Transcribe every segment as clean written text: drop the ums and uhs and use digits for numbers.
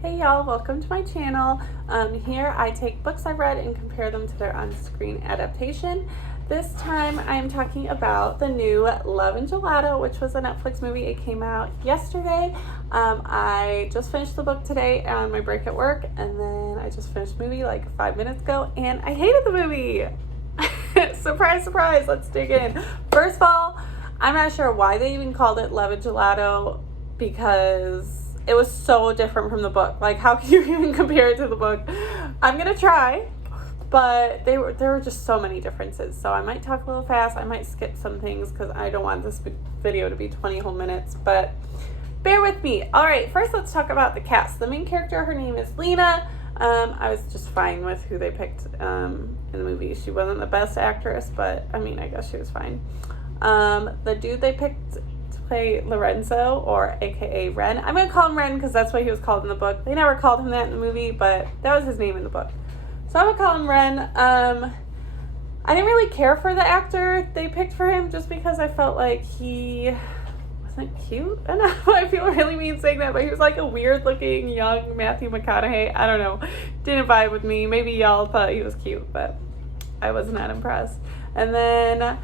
Hey y'all, welcome to my channel. Here I take books I've read and compare them to their on-screen adaptation. This time I'm talking about the new Love and Gelato, which was a Netflix movie. It came out yesterday. I just finished the book today on my break at work, and then I just finished the movie like 5 minutes ago, and I hated the movie. Surprise, surprise, let's dig in. First of all, I'm not sure why they even called it Love and Gelato, because it was so different from the book. Like, how can you even compare it to the book? I'm gonna try, but there were just so many differences. So I might talk a little fast. I might skip some things because I don't want this video to be 20 whole minutes, but bear with me. All right, first let's talk about the cast. The main character, her name is Lena. I was just fine with who they picked in the movie. She wasn't the best actress, but I mean, I guess she was fine. The dude they picked play Lorenzo, or aka Ren. I'm gonna call him Ren because that's what he was called in the book. They never called him that in the movie, but that was his name in the book. So I'm gonna call him Ren. I didn't really care for the actor they picked for him just because I felt like he wasn't cute enough. I feel really mean saying that, but he was like a weird looking young Matthew McConaughey. I don't know. Didn't vibe with me. Maybe y'all thought he was cute, but I was not impressed. And then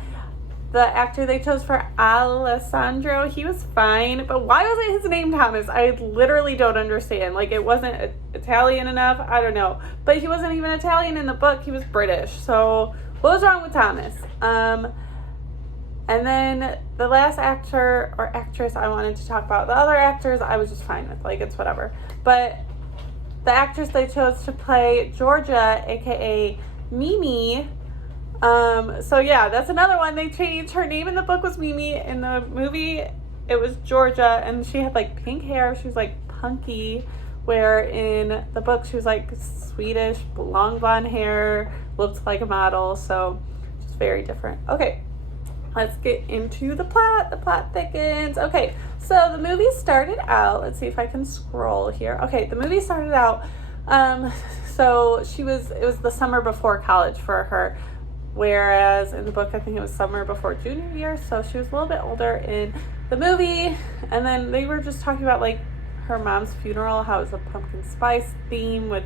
the actor they chose for Alessandro, he was fine, but why wasn't his name Thomas? I literally don't understand. Like, it wasn't Italian enough? I don't know. But he wasn't even Italian in the book. He was British. So what was wrong with Thomas? And then the last actor or actress I wanted to talk about, the other actors I was just fine with. Like, it's whatever. But the actress they chose to play Georgia, aka Mimi, so yeah, that's another one. They changed. Her name in the book was Mimi. In the movie, it was Georgia, and she had like pink hair. She was like punky, where in the book she was like Swedish, long blonde hair, looked like a model. So just very different. Okay, let's get into the plot. The plot thickens. Okay, so the movie started out, let's see if I can scroll here. Okay, the movie started out, so it was the summer before college for her. Whereas in the book, I think it was summer before junior year, so she was a little bit older in the movie. And then they were just talking about like her mom's funeral, how it was a pumpkin spice theme with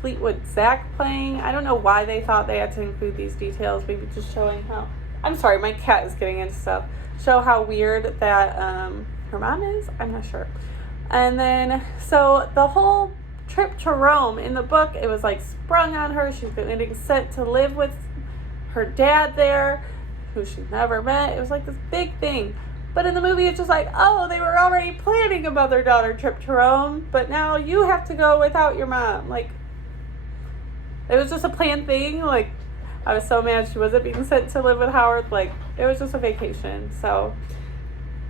Fleetwood Mac playing. I don't know why they thought they had to include these details, maybe just showing how, I'm sorry, my cat is getting into stuff, show how weird that her mom is. I'm not sure. And then, so the whole trip to Rome in the book, it was like sprung on her. She's getting sent to live with her dad there, who she'd never met. It was like this big thing. But in the movie, it's just like, oh, they were already planning a mother-daughter trip to Rome, but now you have to go without your mom. Like, it was just a planned thing. Like, I was so mad she wasn't being sent to live with Howard. Like, it was just a vacation. So,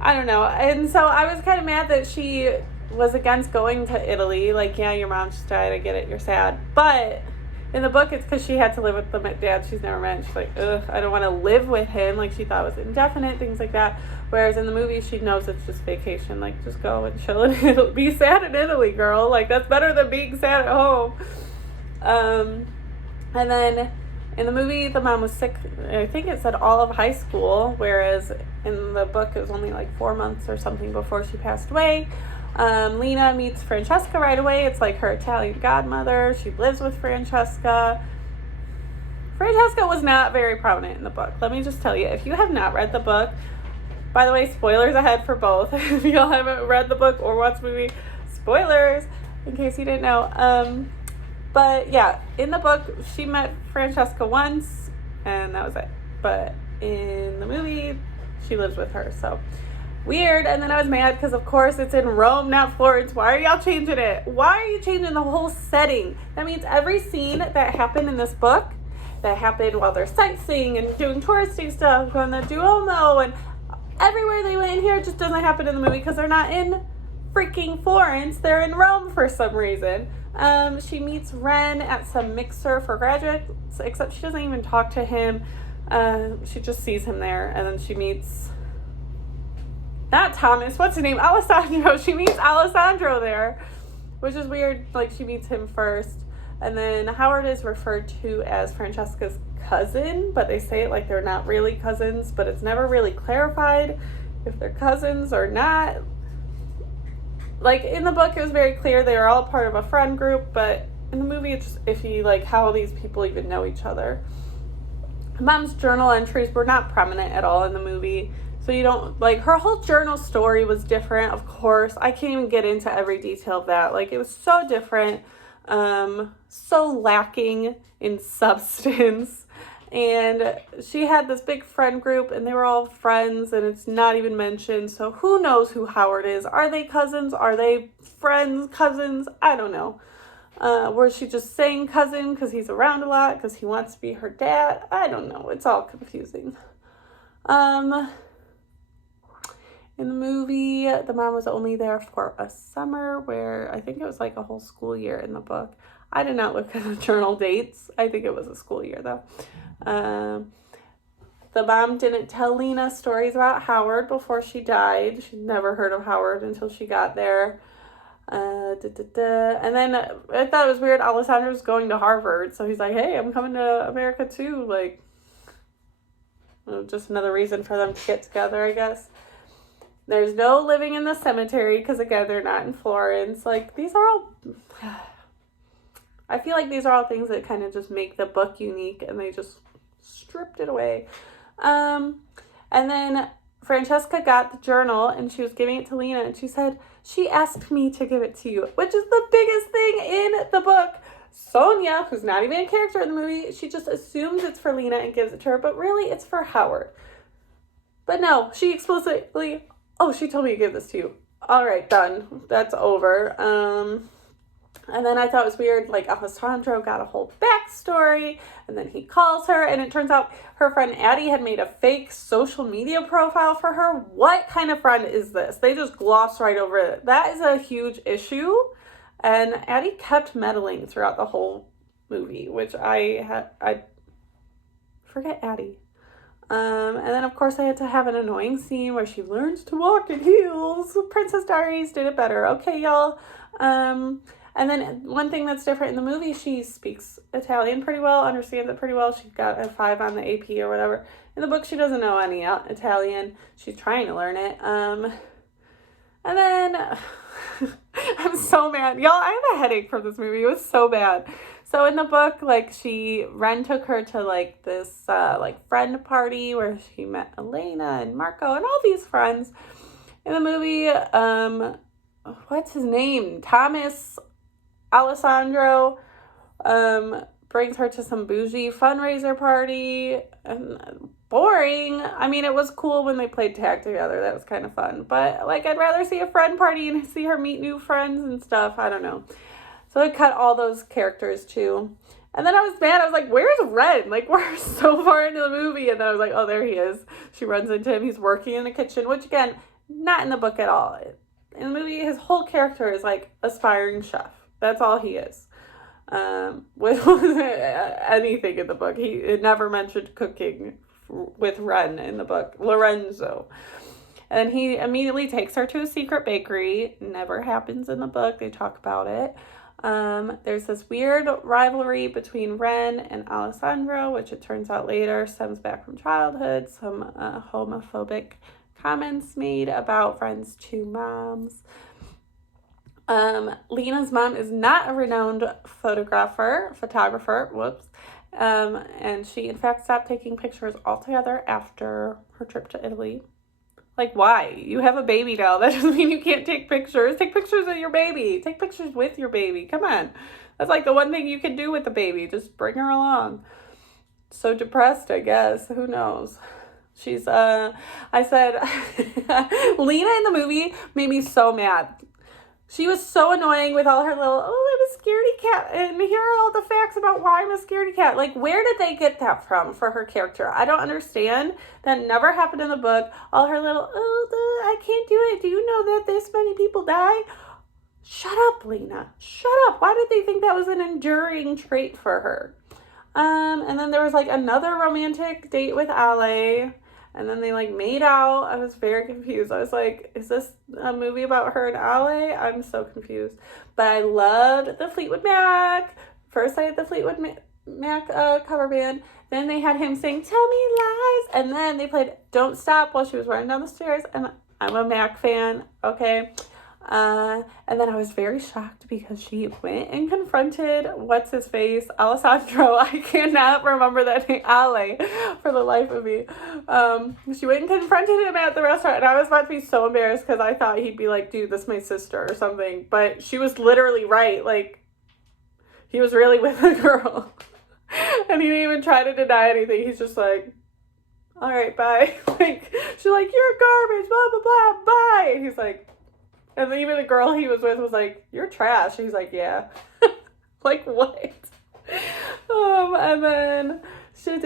I don't know. And so I was kind of mad that she was against going to Italy. Like, yeah, your mom just died. I get it. You're sad. But in the book, it's because she had to live with the dad she's never met. And she's like, ugh, I don't want to live with him. Like, she thought it was indefinite, things like that. Whereas in the movie, she knows it's just vacation. Like, just go and chill in Italy. Be sad in Italy, girl. Like, that's better than being sad at home. And then in the movie, the mom was sick. I think it said all of high school. Whereas in the book, it was only like 4 months or something before she passed away. Lena meets Francesca right away. It's like her Italian godmother. She lives with Francesca. Francesca was not very prominent in the book. Let me just tell you, if you have not read the book, by the way, spoilers ahead for both. If y'all haven't read the book or watched the movie, spoilers, in case you didn't know. But yeah, in the book, she met Francesca once, and that was it. But in the movie, she lives with her, so weird. And then I was mad because of course it's in Rome, not Florence. Why are y'all changing it? Why are you changing the whole setting? That means every scene that happened in this book, that happened while they're sightseeing and doing touristy stuff, going to the Duomo, and everywhere they went in here, just doesn't happen in the movie because they're not in freaking Florence. They're in Rome for some reason. She meets Ren at some mixer for graduates, except she doesn't even talk to him. She just sees him there, and then she meets, not Thomas, what's his name? Alessandro. She meets Alessandro there, which is weird. Like, she meets him first. And then Howard is referred to as Francesca's cousin, but they say it like they're not really cousins, but it's never really clarified if they're cousins or not. like, in the book, it was very clear they were all part of a friend group, but in the movie, it's just iffy, like, how these people even know each other. Mom's journal entries were not prominent at all in the movie, so you don't, like, her whole journal story was different, of course. I can't even get into every detail of that. Like, it was so different, so lacking in substance. And she had this big friend group, and they were all friends, and it's not even mentioned. So who knows who Howard is? Are they cousins? Are they friends, cousins? I don't know. Was she just saying cousin because he's around a lot, because he wants to be her dad? I don't know. It's all confusing. In the movie, the mom was only there for a summer, where I think it was like a whole school year in the book. I did not look at the journal dates. I think it was a school year, though. The mom didn't tell Lena stories about Howard before she died. She'd never heard of Howard until she got there. And then I thought it was weird. Alessandro's going to Harvard, so he's like, hey, I'm coming to America too. Like, just another reason for them to get together, I guess. There's no living in the cemetery because, again, they're not in Florence. Like, these are all... I feel like these are all things that kind of just make the book unique, and they just stripped it away. And then Francesca got the journal, and she was giving it to Lena, and she said, she asked me to give it to you, which is the biggest thing in the book. Sonia, who's not even a character in the movie, she just assumes it's for Lena and gives it to her, but really it's for Howard. But no, she explicitly, oh, she told me to give this to you. All right, done. That's over. And then I thought it was weird, like, Alessandro got a whole backstory, and then he calls her, and it turns out her friend Addie had made a fake social media profile for her. What kind of friend is this? They just gloss right over it. That is a huge issue, and Addie kept meddling throughout the whole movie, which I forget Addie. And then, of course, I had to have an annoying scene where she learns to walk in heels. Princess Diaries did it better. Okay, y'all. And then one thing that's different in the movie, she speaks Italian pretty well, understands it pretty well. She got a 5 on the AP or whatever. In the book, she doesn't know any Italian. She's trying to learn it. And then I'm so mad. Y'all, I have a headache from this movie. It was so bad. So in the book, like, Ren took her to, like, this, like, friend party where she met Elena and Marco and all these friends. In the movie, what's his name? Thomas Alessandro brings her to some bougie fundraiser party. Boring. I mean, it was cool when they played tag together. That was kind of fun. But, like, I'd rather see a friend party and see her meet new friends and stuff. I don't know. So I cut all those characters too. And then I was mad. I was like, where's Ren? Like, we're so far into the movie. And then I was like, oh, there he is. She runs into him. He's working in the kitchen, which, again, not in the book at all. In the movie, his whole character is, like, aspiring chef. That's all he is. With anything in the book. It never mentioned cooking with Ren in the book. Lorenzo. And he immediately takes her to a secret bakery. Never happens in the book. They talk about it. There's this weird rivalry between Ren and Alessandro, which it turns out later stems back from childhood. Some homophobic comments made about Ren's 2 moms. Lena's mom is not a renowned photographer, whoops. And she, in fact, stopped taking pictures altogether after her trip to Italy. Like, why? You have a baby now. That doesn't mean you can't take pictures. Take pictures of your baby. Take pictures with your baby. Come on. That's like the one thing you can do with the baby. Just bring her along. So depressed, I guess. Who knows? She's, I said, Lena in the movie made me so mad. She was so annoying with all her little, oh, I'm a scaredy cat, and here are all the facts about why I'm a scaredy cat. Like, where did they get that from for her character? I don't understand. That never happened in the book. All her little, I can't do it. Do you know that this many people die? Shut up, Lena. Shut up. Why did they think that was an enduring trait for her? And then there was, like, another romantic date with Ale. And then they, like, made out. I was very confused. I was like, is this a movie about her and Ale? I'm so confused. But I loved the Fleetwood Mac. First I had the Fleetwood Mac cover band. Then they had him sing Tell Me Lies. And then they played Don't Stop while she was running down the stairs. And I'm a Mac fan, okay? And then I was very shocked because she went and confronted what's his face, Alessandro. I cannot remember that name, Ale, for the life of me. She went and confronted him at the restaurant, and I was about to be so embarrassed because I thought he'd be like, dude, this is my sister or something. But she was literally right. Like, he was really with a girl. And he didn't even try to deny anything. He's just like, all right, bye. Like, she's like, you're garbage, blah, blah, blah, bye. And he's like, and then even the girl he was with was like, you're trash. And he's like, yeah. Like, what? And then, and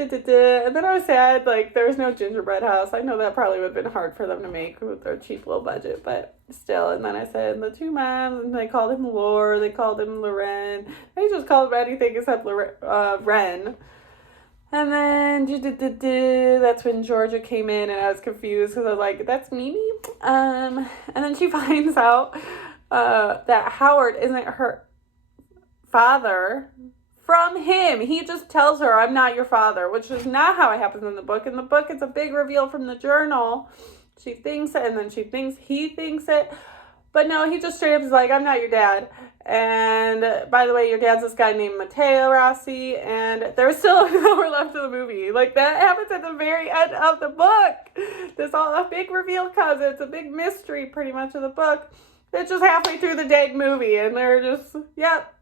then I was sad, like, there was no gingerbread house. I know that probably would have been hard for them to make with their cheap little budget, but still. And then I said, the two moms, and they called him Lore, they called him Loren. They just called him anything except Ren. And then that's when Georgia came in, and I was confused because I was like, that's Mimi? And then she finds out that Howard isn't her father from him. He just tells her, I'm not your father, which is not how it happens in the book. In the book, it's a big reveal from the journal. She thinks it, and then she thinks he thinks it. But no, he just straight up is like, I'm not your dad. And by the way, your dad's this guy named Matteo Rossi, and there's still an hour left of the movie. Like, that happens at the very end of the book. There's all a big reveal comes. It's a big mystery, pretty much, of the book. It's just halfway through the dang movie, and they're just, yep,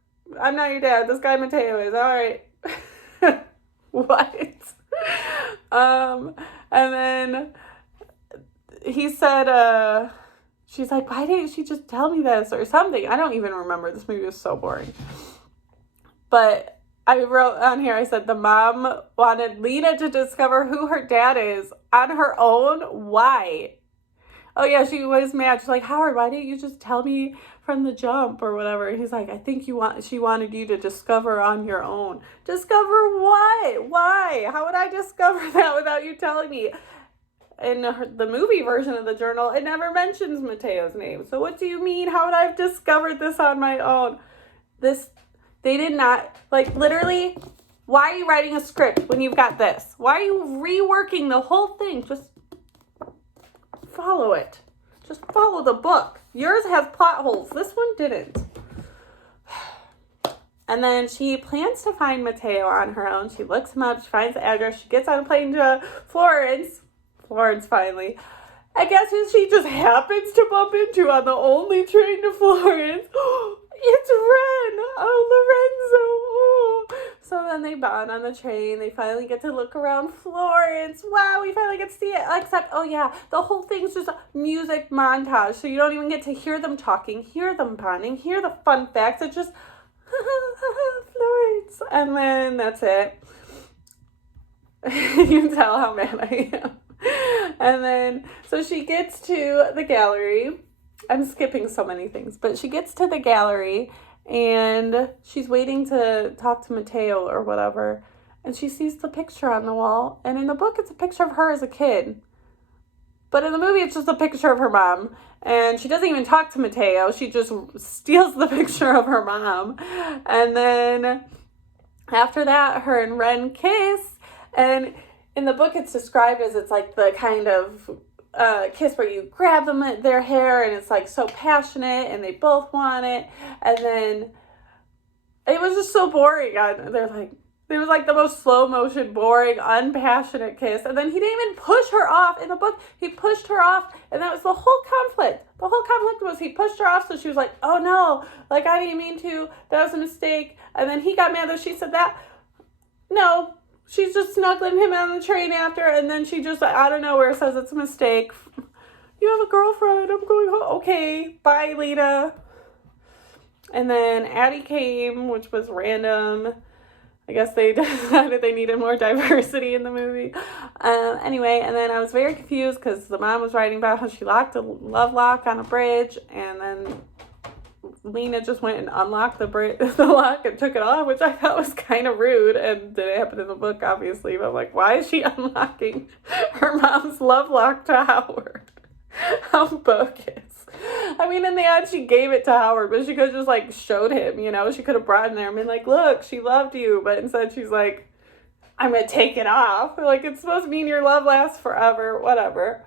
I'm not your dad. This guy Matteo is. All right. What? And then he said, she's like, why didn't she just tell me this or something? I don't even remember. This movie was so boring. But I wrote on here, I said, the mom wanted Lena to discover who her dad is on her own. Why? Oh, yeah, she was mad. She's like, Howard, why didn't you just tell me from the jump or whatever? And he's like, I think she wanted you to discover on your own. Discover what? Why? How would I discover that without you telling me? In the movie version of the journal, it never mentions Matteo's name. So what do you mean? How would I have discovered this on my own? They did not, like, literally, why are you writing a script when you've got this? Why are you reworking the whole thing? Just follow it. Just follow the book. Yours has plot holes. This one didn't. And then she plans to find Matteo on her own. She looks him up. She finds the address. She gets on a plane to Florence finally. I guess who she just happens to bump into on the only train to Florence. It's Ren. Oh, Lorenzo. Oh. So then they bond on the train. They finally get to look around Florence. Wow, we finally get to see it. Except, oh yeah, the whole thing's just a music montage. So you don't even get to hear them talking, hear them bonding, hear the fun facts. It's just Florence. And then that's it. You can tell how mad I am. And then, so she gets to the gallery. I'm skipping so many things, but she gets to the gallery and she's waiting to talk to Matteo or whatever. And she sees the picture on the wall. And in the book, it's a picture of her as a kid. But in the movie, it's just a picture of her mom. And she doesn't even talk to Matteo. She just steals the picture of her mom. And then after that, her and Ren kiss. And in the book, it's described as it's like the kind of kiss where you grab them at their hair and it's like so passionate and they both want it. And then it was just so boring. It was like the most slow motion, boring, unpassionate kiss. And then he didn't even push her off. In the book, he pushed her off, and that was the whole conflict. The whole conflict was he pushed her off, so she was like, oh no, like I didn't mean to. That was a mistake. And then he got mad that she said that. No. She's just snuggling him on the train after, and then she just, out of nowhere, says it's a mistake. You have a girlfriend. I'm going home. Okay, bye, Lita. And then Addie came, which was random. I guess they decided they needed more diversity in the movie. Anyway, and then I was very confused because the mom was writing about how she locked a love lock on a bridge, and then Lena just went and unlocked the lock and took it off, which I thought was kind of rude, and didn't happen in the book, obviously, but I'm like, why is she unlocking her mom's love lock to Howard? How bogus. I mean, in the end, she gave it to Howard, but she could have just, like, showed him, you know? She could have brought him there and been like, look, she loved you, but instead she's like, I'm going to take it off. Like, it's supposed to mean your love lasts forever, whatever.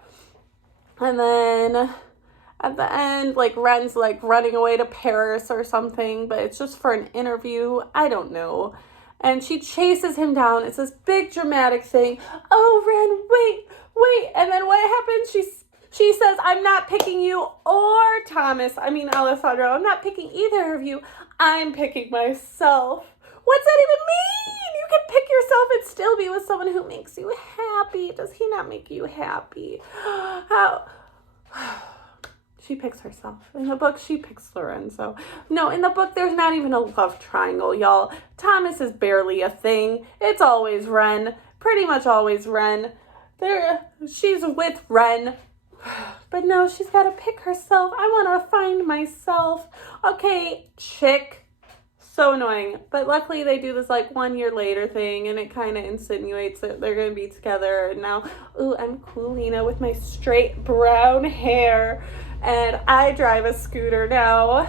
And then at the end, like Ren's like running away to Paris or something, but it's just for an interview. I don't know. And she chases him down. It's this big dramatic thing. Oh, Ren, wait. And then what happens? She says, I'm not picking you or Alessandro. I'm not picking either of you. I'm picking myself. What's that even mean? You can pick yourself and still be with someone who makes you happy. Does he not make you happy? How? She picks herself. In the book, she picks Lorenzo. No, in the book, there's not even a love triangle, y'all. Thomas is barely a thing. It's always Ren. Pretty much always Ren. She's with Ren. But no, she's got to pick herself. I want to find myself. Okay, chick. So annoying. But luckily they do this like 1 year later thing, and it kind of insinuates that they're going to be together. And now, ooh, I'm Coolina with my straight brown hair. And I drive a scooter now.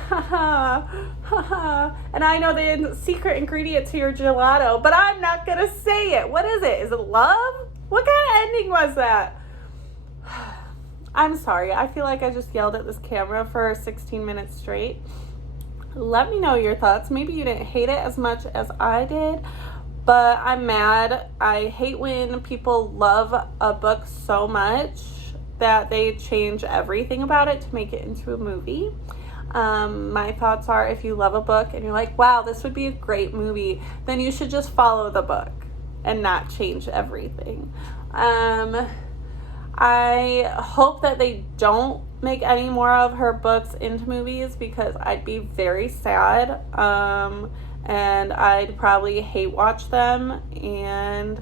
And I know the secret ingredient to your gelato, but I'm not going to say it. What is it? Is it love? What kind of ending was that? I'm sorry. I feel like I just yelled at this camera for 16 minutes straight. Let me know your thoughts. Maybe you didn't hate it as much as I did, but I'm mad. I hate when people love a book so much that they change everything about it to make it into a movie. My thoughts are, if you love a book and you're like, wow, this would be a great movie, then you should just follow the book and not change everything. I hope that they don't make any more of her books into movies, because I'd be very sad, and I'd probably hate watch them, and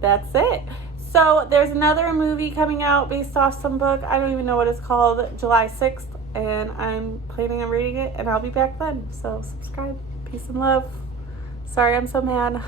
that's it. So there's another movie coming out based off some book. I don't even know what it's called, July 6th, and I'm planning on reading it, and I'll be back then. So subscribe. Peace and love. Sorry I'm so mad.